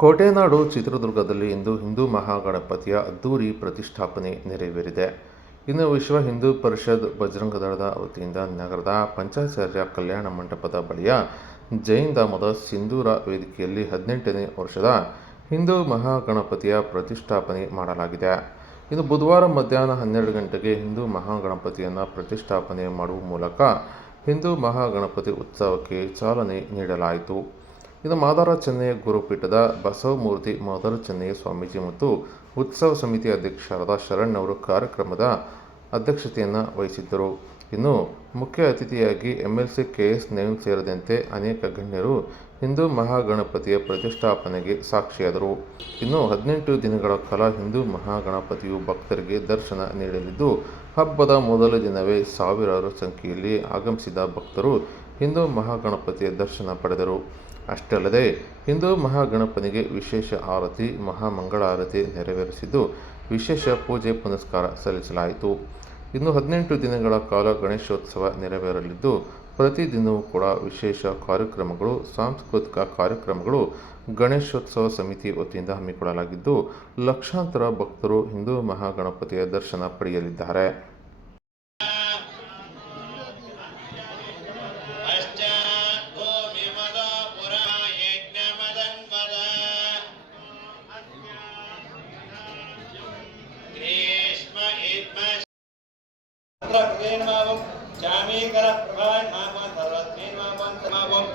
ಕೋಟೆನಾಡು ಚಿತ್ರದುರ್ಗದಲ್ಲಿ ಇಂದು ಹಿಂದೂ ಮಹಾಗಣಪತಿಯ ಅದ್ದೂರಿ ಪ್ರತಿಷ್ಠಾಪನೆ ನೆರವೇರಿದೆ. ಇನ್ನು ವಿಶ್ವ ಹಿಂದೂ ಪರಿಷತ್ ಬಜರಂಗದಳದ ವತಿಯಿಂದ ನಗರದ ಪಂಚಾಚಾರ್ಯ ಕಲ್ಯಾಣ ಮಂಟಪದ ಬಳಿಯ ಜೈನ್ ಧಾಮದ ಸಿಂಧೂರ ವೇದಿಕೆಯಲ್ಲಿ ಹದಿನೆಂಟನೇ ವರ್ಷದ ಹಿಂದೂ ಮಹಾಗಣಪತಿಯ ಪ್ರತಿಷ್ಠಾಪನೆ ಮಾಡಲಾಗಿದೆ. ಇನ್ನು ಬುಧವಾರ ಮಧ್ಯಾಹ್ನ ಹನ್ನೆರಡು ಗಂಟೆಗೆ ಹಿಂದೂ ಮಹಾಗಣಪತಿಯನ್ನು ಪ್ರತಿಷ್ಠಾಪನೆ ಮಾಡುವ ಮೂಲಕ ಹಿಂದೂ ಮಹಾಗಣಪತಿ ಉತ್ಸವಕ್ಕೆ ಚಾಲನೆ ನೀಡಲಾಯಿತು. ಇನ್ನು ಮಾದಾರ ಚೆನ್ನಯ್ಯ ಗುರುಪೀಠದ ಬಸವಮೂರ್ತಿ ಮಾದಾರ ಚೆನ್ನಯ್ಯ ಸ್ವಾಮೀಜಿ ಮತ್ತು ಉತ್ಸವ ಸಮಿತಿ ಅಧ್ಯಕ್ಷರಾದ ಶರಣ್ ಅವರು ಕಾರ್ಯಕ್ರಮದ ಅಧ್ಯಕ್ಷತೆಯನ್ನು ವಹಿಸಿದ್ದರು. ಇನ್ನು ಮುಖ್ಯ ಅತಿಥಿಯಾಗಿ M L C K S name ಸೇರಿದಂತೆ ಅನೇಕ ಗಣ್ಯರು ಹಿಂದೂ ಮಹಾಗಣಪತಿಯ ಪ್ರತಿಷ್ಠಾಪನೆಗೆ ಸಾಕ್ಷಿಯಾದರು. ಇನ್ನು ಹದಿನೆಂಟು ದಿನಗಳ ಕಾಲ ಹಿಂದೂ ಮಹಾಗಣಪತಿಯು ಭಕ್ತರಿಗೆ ದರ್ಶನ ನೀಡಲಿದ್ದು, ಹಬ್ಬದ ಮೊದಲ ದಿನವೇ ಸಾವಿರಾರು ಸಂಖ್ಯೆಯಲ್ಲಿ ಆಗಮಿಸಿದ ಭಕ್ತರು ಹಿಂದೂ ಮಹಾಗಣಪತಿಯ ದರ್ಶನ ಪಡೆದರು. ಅಷ್ಟೇ ಅಲ್ಲದೆ ಹಿಂದೂ ಮಹಾಗಣಪನಿಗೆ ವಿಶೇಷ ಆರತಿ, ಮಹಾಮಂಗಳಾರತಿ ನೆರವೇರಿಸಿದ್ದು ವಿಶೇಷ ಪೂಜೆ ಪುನಸ್ಕಾರ ಸಲ್ಲಿಸಲಾಯಿತು. ಇನ್ನು ಹದಿನೆಂಟು ದಿನಗಳ ಕಾಲ ಗಣೇಶೋತ್ಸವ ನೆರವೇರಲಿದ್ದು ಪ್ರತಿದಿನವೂ ಕೂಡ ವಿಶೇಷ ಕಾರ್ಯಕ್ರಮಗಳು, ಸಾಂಸ್ಕೃತಿಕ ಕಾರ್ಯಕ್ರಮಗಳು ಗಣೇಶೋತ್ಸವ ಸಮಿತಿ ವತಿಯಿಂದ ಹಮ್ಮಿಕೊಳ್ಳಲಾಗಿದ್ದು, ಲಕ್ಷಾಂತರ ಭಕ್ತರು ಹಿಂದೂ ಮಹಾಗಣಪತಿಯ ದರ್ಶನ ಪಡೆಯಲಿದ್ದಾರೆ. கபேன்மாவும் ஜாமீகர பிரபான் மாமான் சர்வத்மேன் மாமான் மாவும்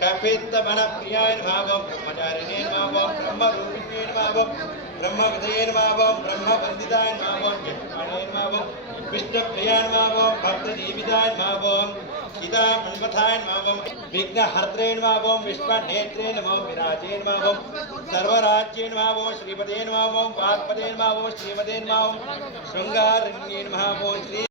கபித்த மன பிரியாயின் மாவும் மஜாரினேன் மாவும் பிரம்ம ரூபிணியின் மாவும் பிரம்ம விதயன் மாவும் பிரம்ம பந்திதாயின் மாவும் ஜெயமானேன் மாவும் விஷ்ணு பிரியான் மாவும் பக்த ஜீவிதாயின் மாவும் இதா மன்மதாயின் மாவும் விக்ன ஹர்த்ரேன் மாவும் விஸ்வ நேத்ரேன் மாவும் விராஜேன் மாவும் सर्वराज्येन महावो श्रीपदेन महावो पार्पदेन महावो श्रीमदेन महावो श्रृंगारण्येन महावो श्री